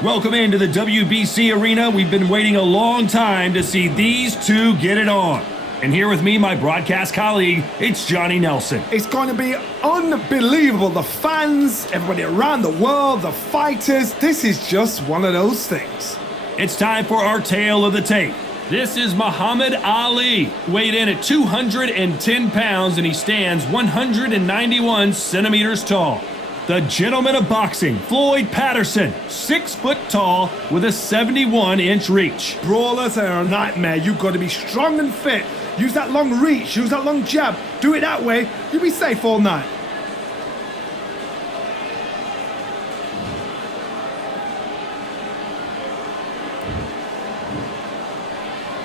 Welcome into the WBC arena. We've been waiting a long time to see these two get it on. And here with me, my broadcast colleague, it's Johnny Nelson. It's going to be unbelievable. The fans, everybody around the world, the fighters. This is just one of those things. It's time for our tale of the tape. This is Muhammad Ali, weighed in at 210 pounds, and he stands 191 centimeters tall. The gentleman of boxing, Floyd Patterson, 6 foot tall with a 71-inch reach. Brawlers are a nightmare. You've got to be strong and fit. Use that long reach, use that long jab. Do it that way, you'll be safe all night.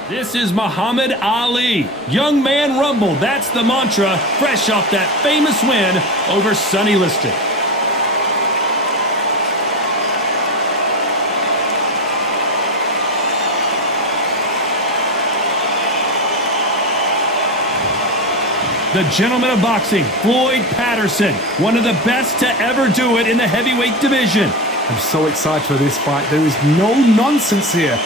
This is Muhammad Ali. Young man rumble, that's the mantra, fresh off that famous win over Sonny Liston. The gentleman of boxing, Floyd Patterson, one of the best to ever do it in the heavyweight division. I'm so excited for this fight. There is no nonsense here.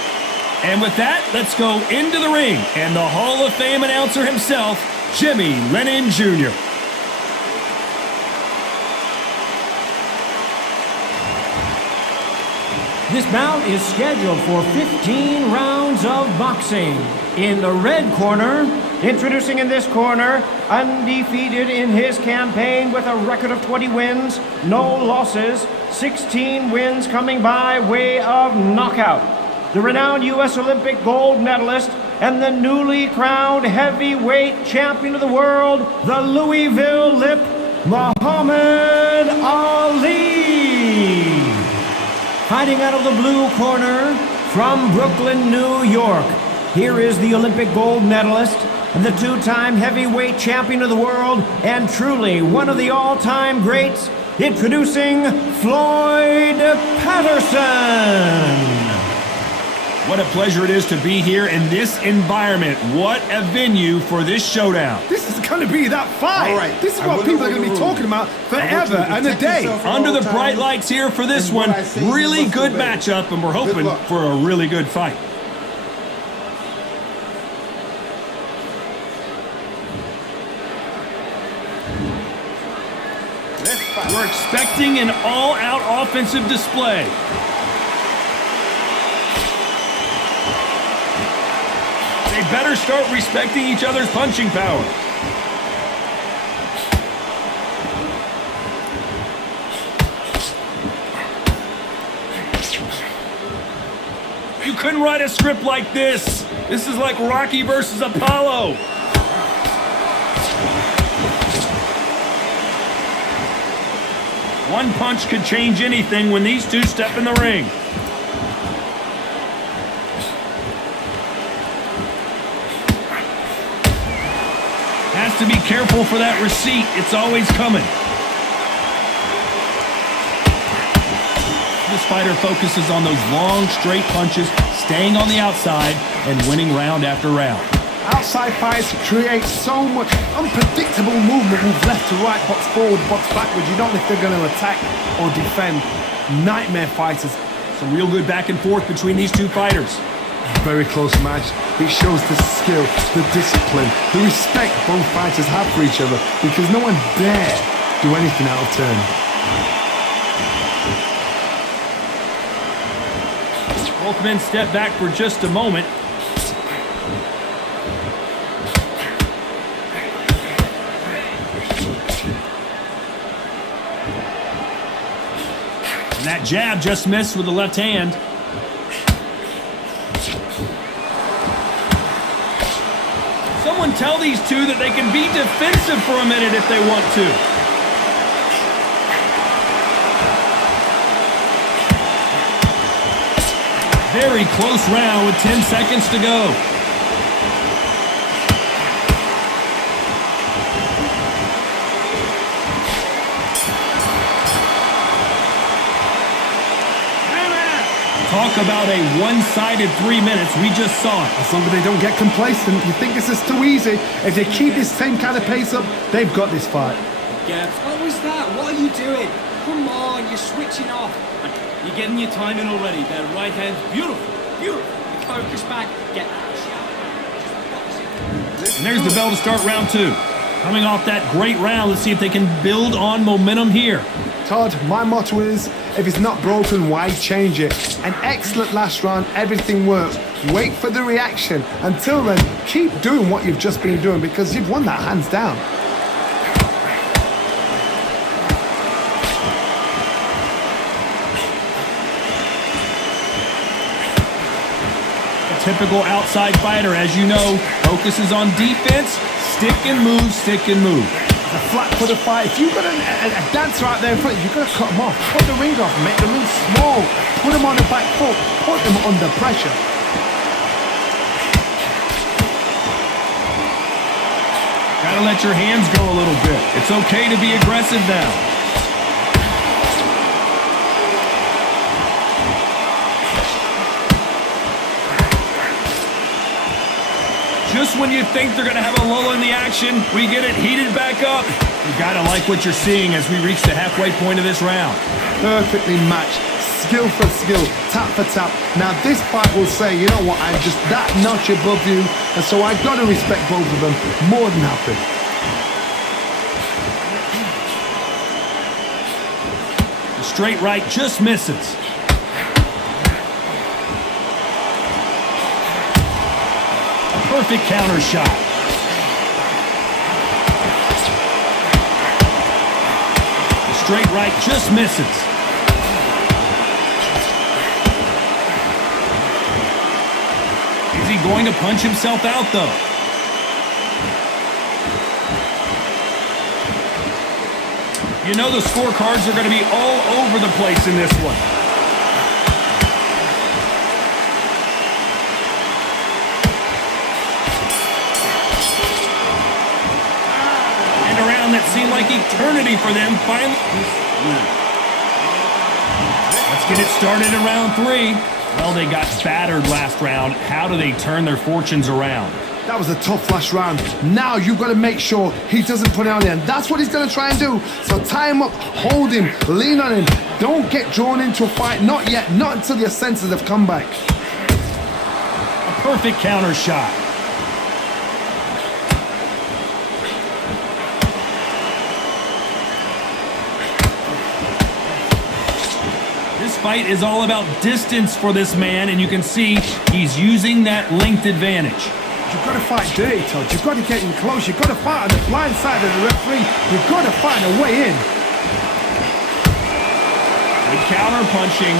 And with that, let's go into the ring and the Hall of Fame announcer himself, Jimmy Lennon Jr. This bout is scheduled for 15 rounds of boxing. In the red corner, introducing in this corner, undefeated in his campaign with a record of 20 wins, no losses, 16 wins coming by way of knockout. The renowned U.S. Olympic gold medalist and the newly crowned heavyweight champion of the world, the Louisville Lip, Muhammad Ali. Fighting out of the blue corner from Brooklyn, New York, here is the Olympic gold medalist and the 2-time heavyweight champion of the world and truly one of the all-time greats, introducing Floyd Patterson. What a pleasure it is to be here in this environment. What a venue for this showdown. This is going to be that fight. All right. This is what people are going to be talking about forever and a day. Under the bright lights here for this one, really good matchup, and we're hoping for a really good fight. We're expecting an all-out offensive display. They better start respecting each other's punching power. You couldn't write a script like this. This is like Rocky versus Apollo. One punch could change anything when these two step in the ring. Has to be careful for that receipt. It's always coming. This fighter focuses on those long, straight punches, staying on the outside and winning round after round. Outside fights create so much unpredictable movement. Move left to right, box forward, box backwards. You don't know if they're going to attack or defend. Nightmare fighters. Some real good back and forth between these two fighters. Very close match. It shows the skill, the discipline, the respect both fighters have for each other because no one dare do anything out of turn. Both men step back for just a moment. And that jab just missed with the left hand. Someone tell these two that they can be defensive for a minute if they want to. Very close round with 10 seconds to go. Talk about a one-sided 3 minutes. We just saw it. As long as they don't get complacent, you think this is too easy. If they keep this same kind of pace up, they've got this fight. Gabs, what was that? What are you doing? Come on, you're switching off. You're getting your time in already. That right hand's beautiful. Beautiful. Focus back. Get that. And there's the bell to start round 2. Coming off that great round, let's see if they can build on momentum here. Todd, my motto is, if it's not broken, why change it? An excellent last round, everything works. Wait for the reaction. Until then, keep doing what you've just been doing because you've won that hands down. A typical outside fighter, as you know, focuses on defense, stick and move, stick and move. A flat footed fight. If you've got a dancer out there in front, you've got to cut him off. Put the ring off, make the ring small. Put him on the back foot. Put him under pressure. Gotta let your hands go a little bit. It's okay to be aggressive now. Just when you think they're gonna have a lull in the action, we get it heated back up. You gotta like what you're seeing as we reach the halfway point of this round. Perfectly matched. Skill for skill, tap for tap. Now this fight will say, you know what, I'm just that notch above you, and so I gotta respect both of them. More than happy. The straight right just misses. A perfect counter shot. The straight right just misses. Is he going to punch himself out, though? You know the scorecards are going to be all over the place in this one. And a round that seemed like eternity for them finally. Let's get it started in round 3. Well, they got battered last round. How do they turn their fortunes around? That was a tough last round. Now you've got to make sure he doesn't put it on there. And that's what he's going to try and do. So tie him up, hold him, lean on him. Don't get drawn into a fight. Not yet. Not until your senses have come back. A perfect counter shot. This fight is all about distance for this man, and you can see he's using that length advantage. You've got to fight dirty, Todd. You've got to get in close. You've got to fight on the blind side of the referee. You've got to find a way in. Good counter punching.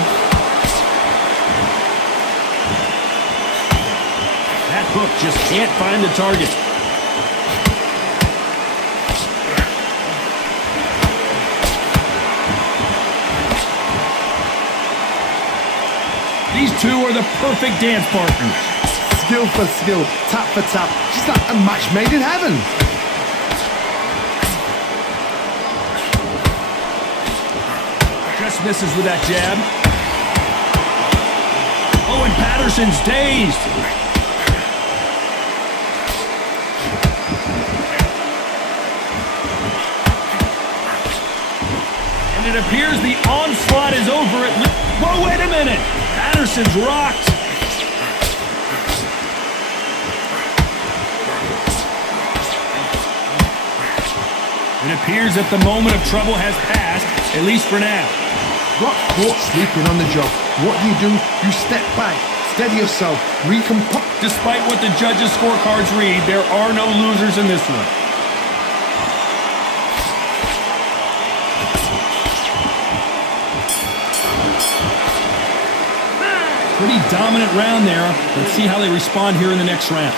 That hook just can't find the target. These two are the perfect dance partners. Skill for skill, tap for tap. Just like a match made in heaven. Just misses with that jab. Oh, and Patterson's dazed. And it appears the onslaught is over. Whoa, wait a minute. Patterson's rocked. It appears that the moment of trouble has passed, at least for now. Got caught sleeping on the job. What do? You step back, steady yourself, recompose. Despite what the judges' scorecards read, there are no losers in this one. Pretty dominant round there. Let's see how they respond here in the next round.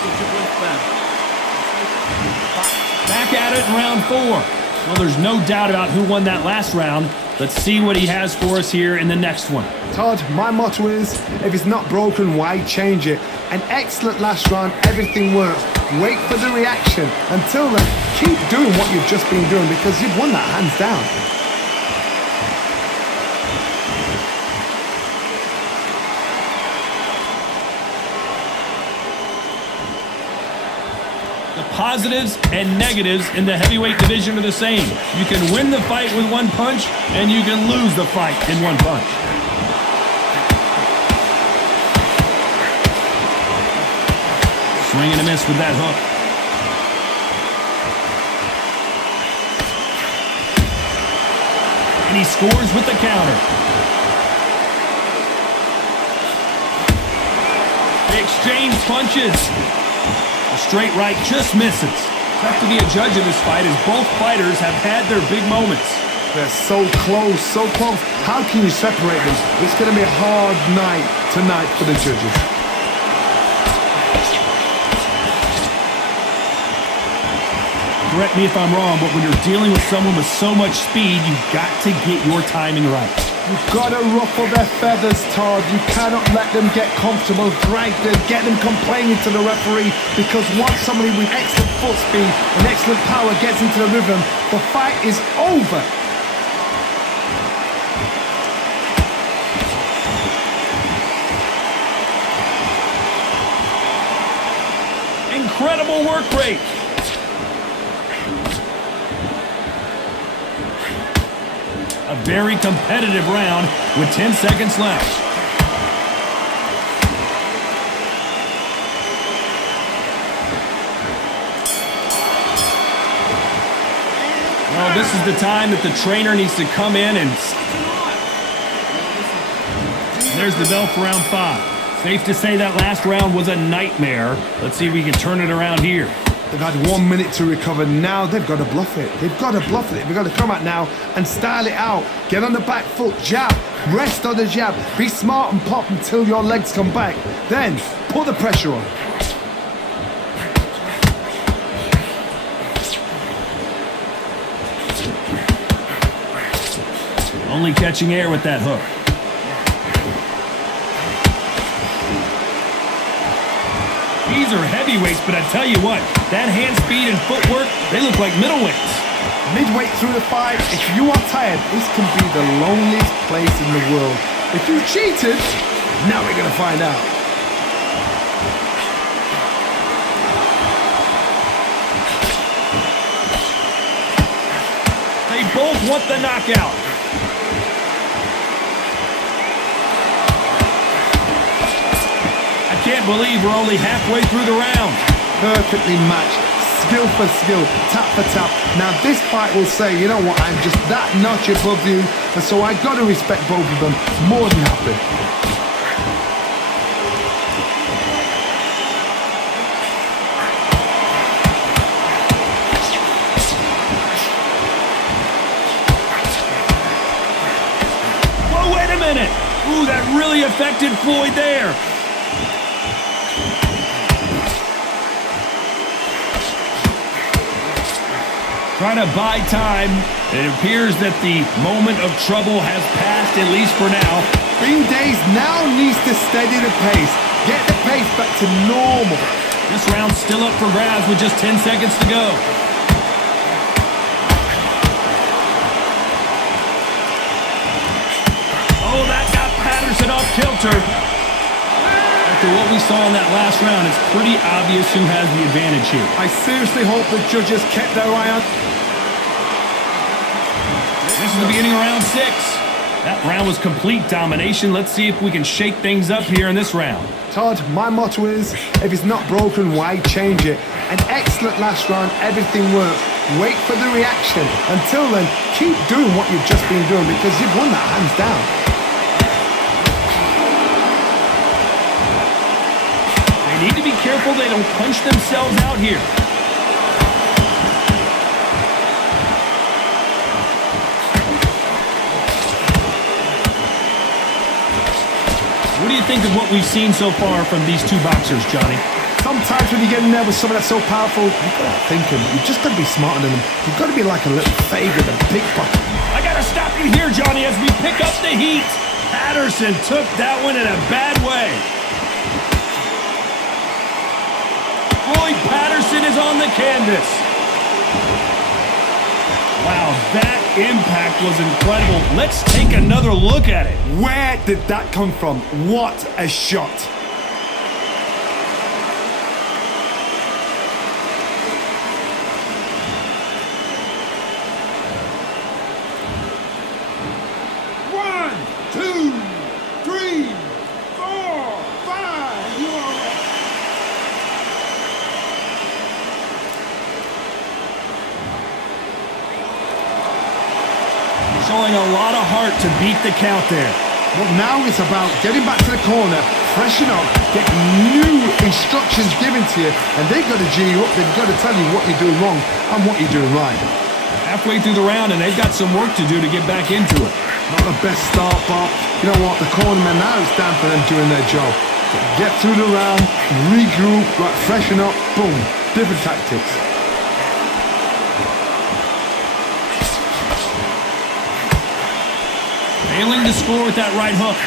Back at it in round 4. Well, there's no doubt about who won that last round. Let's see what he has for us here in the next one. Todd, my motto is, if it's not broken, why change it? An excellent last round, everything works. Wait for the reaction. Until then, keep doing what you've just been doing because you've won that hands down. Positives and negatives in the heavyweight division are the same. You can win the fight with one punch, and you can lose the fight in one punch. Swing and a miss with that hook. And he scores with the counter. They exchange punches. A straight right just misses. Tough to be a judge in this fight as both fighters have had their big moments. They're so close, so close. How can you separate them? It's going to be a hard night tonight for the judges. Correct me if I'm wrong, but when you're dealing with someone with so much speed, you've got to get your timing right. You've got to ruffle their feathers, Todd. You cannot let them get comfortable, drag them, get them complaining to the referee, because once somebody with excellent foot speed and excellent power gets into the rhythm, the fight is over. Incredible work rate. A very competitive round with 10 seconds left. Well, this is the time that the trainer needs to come in and there's the bell for round 5. Safe to say that last round was a nightmare. Let's see if we can turn it around here. They've had 1 minute to recover. Now they've got to bluff it. They've got to bluff it. They've got to come out now and style it out. Get on the back foot, jab, rest on the jab. Be smart and pop until your legs come back. Then put the pressure on. Only catching air with that hook. These are heavyweights, but I tell you what, that hand speed and footwork, they look like middleweights. Midway through the fight, if you are tired, this can be the loneliest place in the world. If you cheated, now we're going to find out. They both want the knockout. I can't believe we're only halfway through the round. Perfectly matched, skill for skill, tap for tap. Now this fight will say, you know what, I'm just that notch above you, and so I got to respect both of them more than happy. Whoa, wait a minute. Ooh, that really affected Floyd there. Trying to buy time. It appears that the moment of trouble has passed, at least for now. Green Days now needs to steady the pace. Get the pace back to normal. This round's still up for grabs with just 10 seconds to go. Oh, that got Patterson off kilter. After what we saw in that last round, it's pretty obvious who has the advantage here. I seriously hope the judges kept their eye on. This is the beginning of round 6. That round was complete domination. Let's see if we can shake things up here in this round. Todd, my motto is, if it's not broken, why change it? An excellent last round, everything worked. Wait for the reaction. Until then, keep doing what you've just been doing because you've won that hands down. They need to be careful they don't punch themselves out here. What do you think of what we've seen so far from these two boxers, Johnny? Sometimes when you get in there with someone that's so powerful, you've got to think him. You've just got to be smarter than him. You've got to be like a little favorite, a big bucket. I got to stop you here, Johnny, as we pick up the heat. Patterson took that one in a bad way. Floyd Patterson is on the canvas. Wow, that impact was incredible. Let's take another look at it. Where did that come from? What a shot. smart to beat the count there. Well, now it's about getting back to the corner, freshen up, get new instructions given to you, and they've got to G you up. They've got to tell you what you're doing wrong and what you're doing right. Halfway through the round, and they've got some work to do to get back into it. Not the best start, Bob. You know what? The cornermen, now it's down for them doing their job. Get through the round, regroup, right, freshen up, boom. Different tactics. Failing to score with that right hook.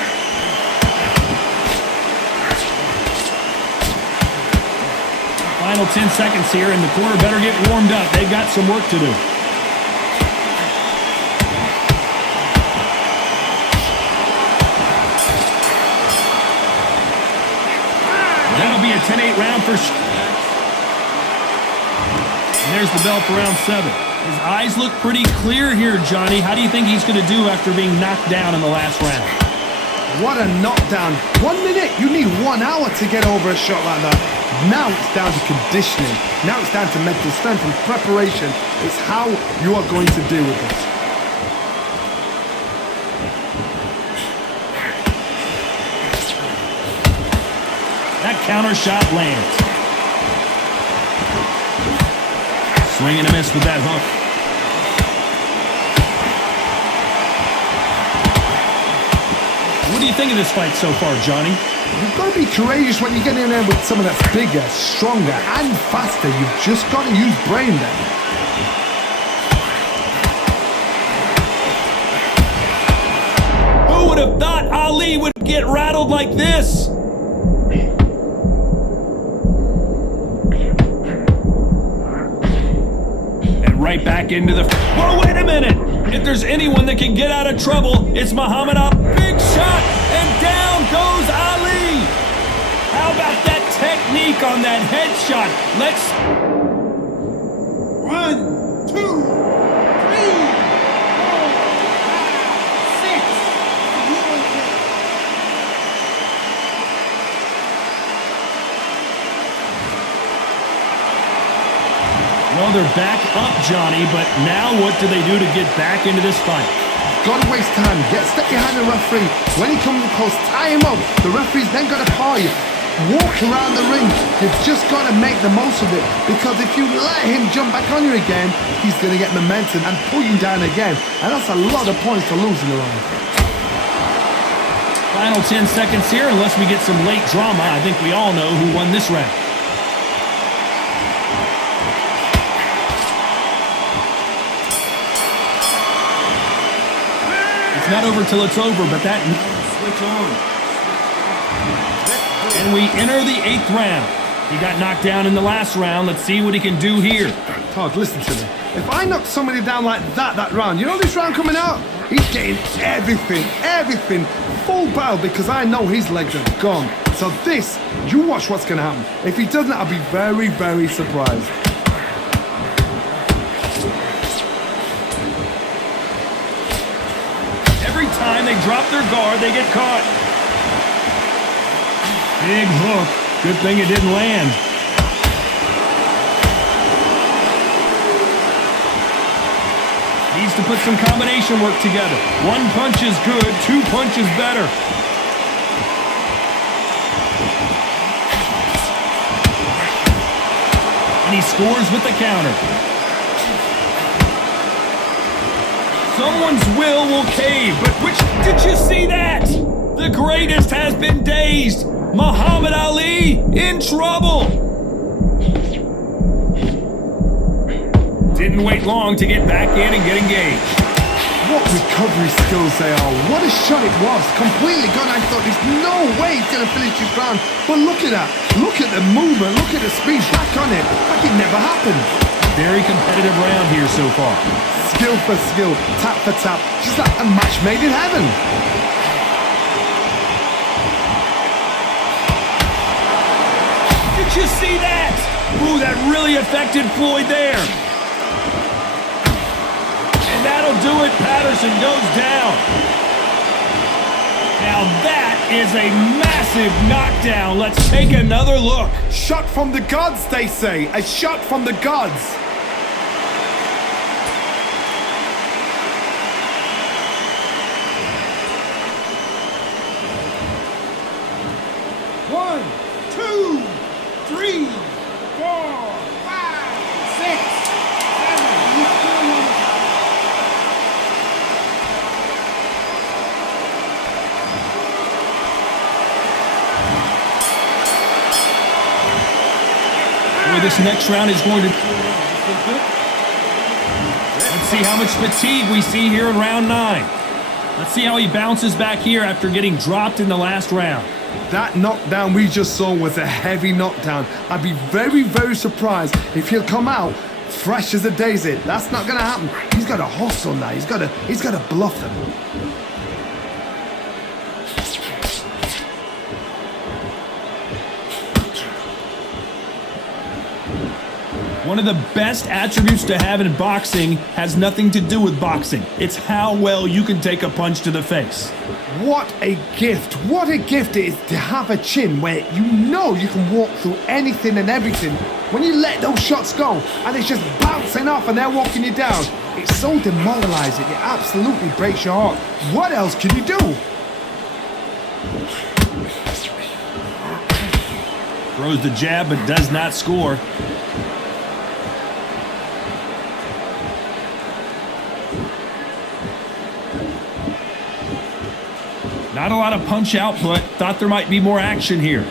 Final 10 seconds here, and the corner better get warmed up. They've got some work to do. That'll be a 10-8 round for sure. And there's the bell for round 7. His eyes look pretty clear here, Johnny. How do you think he's going to do after being knocked down in the last round? What a knockdown. 1 minute, you need 1 hour to get over a shot like that. Now it's down to conditioning. Now it's down to mental strength and preparation. It's how you are going to deal with this. That counter shot lands. Swing and a miss with that hook. What do you think of this fight so far, Johnny? You've got to be courageous when you get in there with someone that's bigger, stronger, and faster. You've just got to use brain there. Who would have thought Ali would get rattled like this? Right back into the... Whoa, wait a minute! If there's anyone that can get out of trouble, it's Muhammad Ali. Big shot, and down goes Ali! How about that technique on that headshot? Let's... 1, 2, 3, 4, 5, 6. Well, they're back up, Johnny, but now what do they do to get back into this fight? Got to waste time. Step behind the referee. When he comes close, tie him up. The referee's then got to paw you. Walk around the ring. You've just got to make the most of it, because if you let him jump back on you again, he's going to get momentum and pull you down again. And that's a lot of points to lose in the round. Final 10 seconds here, unless we get some late drama. I think we all know who won this round. It's not over till it's over, but that... Switch on. And we enter the 8th round. He got knocked down in the last round. Let's see what he can do here. Todd, listen to me. If I knock somebody down like that round, you know this round coming out? He's getting everything, full battle, because I know his legs are gone. So this, you watch what's going to happen. If he doesn't, I'll be very, very surprised. Every time they drop their guard, they get caught. Big hook. Good thing it didn't land. Needs to put some combination work together. 1 punch is good, 2 punches better. And he scores with the counter. Someone's will cave, but which... Did you see that? The greatest has been dazed. Muhammad Ali in trouble. Didn't wait long to get back in and get engaged. What recovery skills they are. What a shot it was. Completely gone. I thought there's no way he's going to finish this round. But look at that. Look at the movement. Look at the speed. Back on it. Like it never happened. Very competitive round here so far. Skill for skill. Tap for tap. Just like a match made in heaven. Did you see that? Ooh, that really affected Floyd there. And that'll do it. Patterson goes down. Now that is a massive knockdown. Let's take another look. Shot from the gods, they say. A shot from the gods. Boy, this next round is going to... Let's see how much fatigue we see here in round 9. Let's see how he bounces back here after getting dropped in the last round. That knockdown we just saw was a heavy knockdown. I'd be very, very surprised if he'll come out fresh as a daisy. That's not going to happen. He's got to hustle now. He's got to bluff them. One of the best attributes to have in boxing has nothing to do with boxing. It's how well you can take a punch to the face. What a gift. What a gift it is to have a chin where you know you can walk through anything and everything. When you let those shots go and it's just bouncing off and they're walking you down, it's so demoralizing. It absolutely breaks your heart. What else can you do? Throws the jab but does not score. Not a lot of punch output. Thought there might be more action here.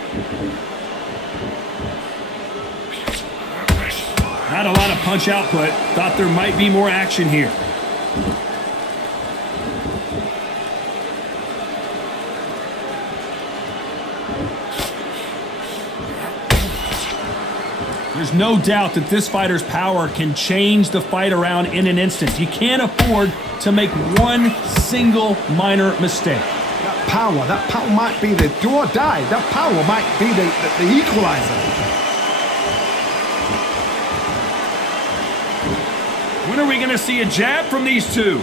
Not a lot of punch output. Thought there might be more action here. There's no doubt that this fighter's power can change the fight around in an instant. You can't afford to make one single minor mistake. That power might be the do or die. That power might be the equalizer. When are we going to see a jab from these two?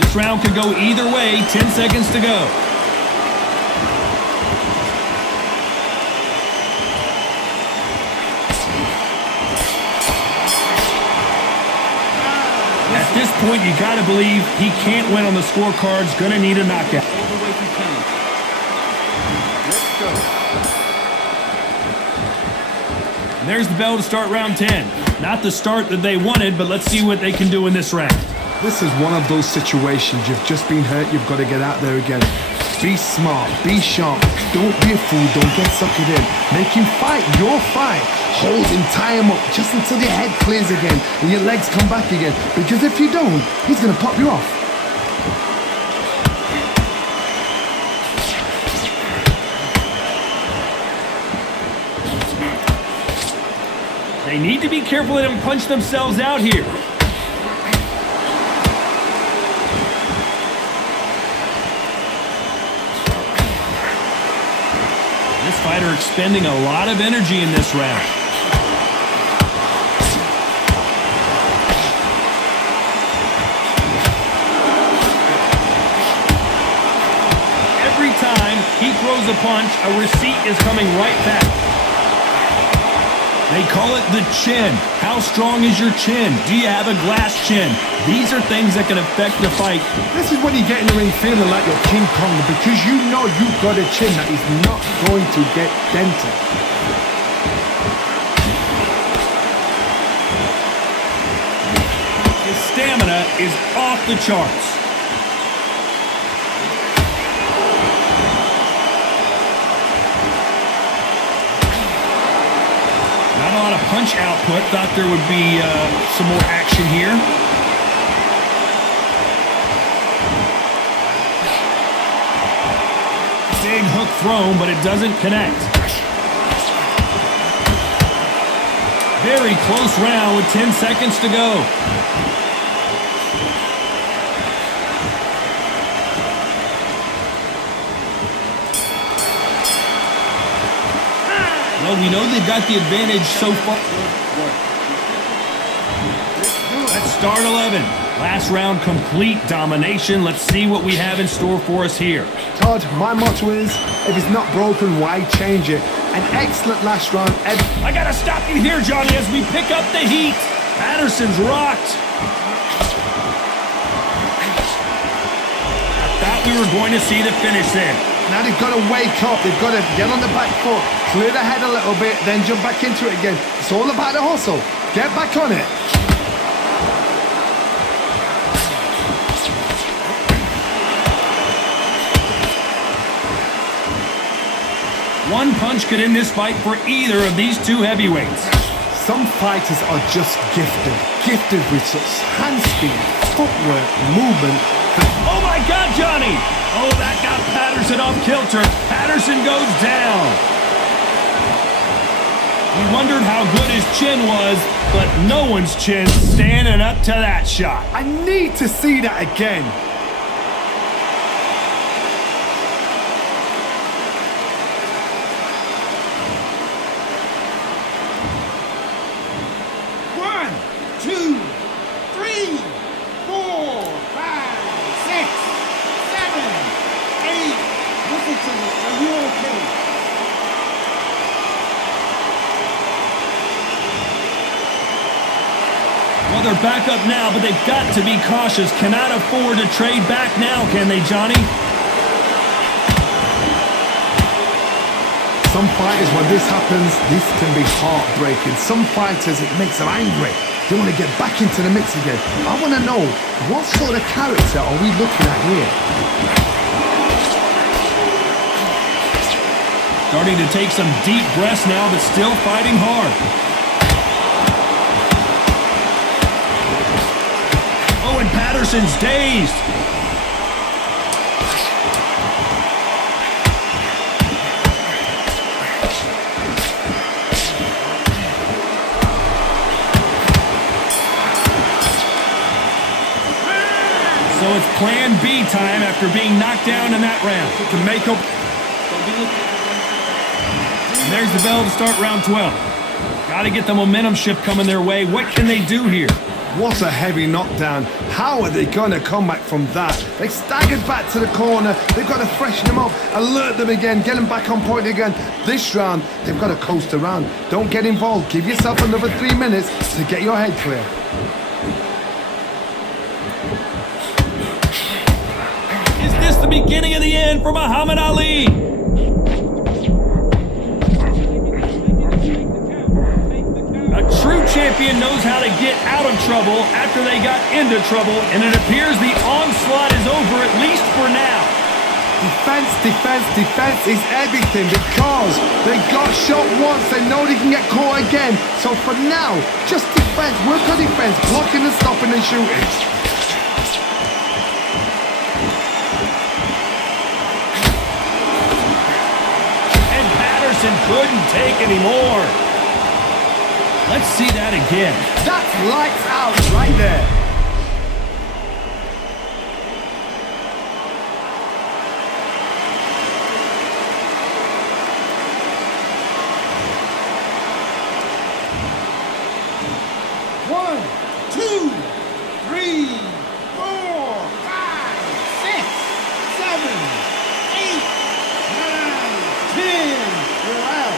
This round could go either way. 10 seconds to go. At this point, you got to believe he can't win on the scorecards. Going to need a knockout. All the way he can. Let's go. And there's the bell to start round 10. Not the start that they wanted, but let's see what they can do in this round. This is one of those situations. You've just been hurt. You've got to get out there again. Be smart. Be sharp. Don't be a fool. Don't get suckered in. Make him fight your fight. Hold him, tie him up just until your head clears again and your legs come back again. Because if you don't, he's going to pop you off. They need to be careful they don't punch themselves out here. This fighter expending a lot of energy in this round. Every time he throws a punch, a receipt is coming right back. They call it the chin. How strong is your chin? Do you have a glass chin? These are things that can affect the fight. This is when you get in the ring feeling like you're King Kong because you know you've got a chin that is not going to get dented. His stamina is off the charts. Not a lot of punch output. Thought there would be some more action here. Big hook thrown, but it doesn't connect. Very close round with 10 seconds to go. Well, we know they've got the advantage so far. Let's start 11. Last round, complete domination. Let's see what we have in store for us here. Todd, my motto is, if it's not broken, why change it? An excellent last round. I gotta stop you here, Johnny, as we pick up the heat. Patterson's rocked. I thought we were going to see the finish there. Now they've got to wake up. They've got to get on the back foot, clear the head a little bit, then jump back into it again. It's all about the hustle. Get back on it. One punch could end this fight for either of these two heavyweights. Some fighters are just gifted with such hand speed, footwork, movement. Oh my God, Johnny! Oh, that got Patterson off kilter. Patterson goes down. We wondered how good his chin was, but no one's chin standing up to that shot. I need to see that again. One, two, three, 4, 5, 6, 7, 8. Listen to me. Are you okay? Well, they're back up now, but they've got to be cautious. Cannot afford to trade back now, can they, Johnny? Some fighters, when this happens, this can be heartbreaking. Some fighters, it makes them angry. They want to get back into the mix again. I want to know, what sort of character are we looking at here? Starting to take some deep breaths now, but still fighting hard. Oh, and Patterson's dazed. So it's plan B time after being knocked down in that round. To make up. And there's the bell to start round 12. Got to get the momentum shift coming their way. What can they do here? What a heavy knockdown. How are they going to come back from that? They staggered back to the corner. They've got to freshen them up, alert them again, get them back on point again. This round, they've got to coast around. Don't get involved. Give yourself another 3 minutes to get your head clear. Is this the beginning of the end for Muhammad Ali? A true champion knows how to get out of trouble after they got into trouble, and it appears the onslaught is over, at least for now. Defense, defense, defense is everything because they got shot once. They know they can get caught again. So for now, just defense. Work on defense, blocking and stopping and shooting. And Patterson couldn't take any more. Let's see that again. That's lights out right there. One, 2, 3, 4, 5, 6, 7, 8, 9, 10. We're out.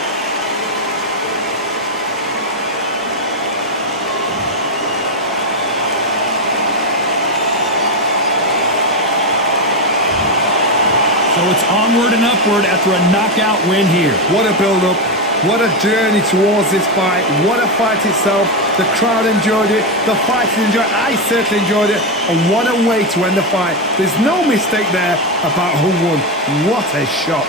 So it's onward and upward after a knockout win here. What a build-up. What a journey towards this fight. What a fight itself. The crowd enjoyed it. The fighters enjoyed it. I certainly enjoyed it. And what a way to end the fight. There's no mistake there about who won. What a shot.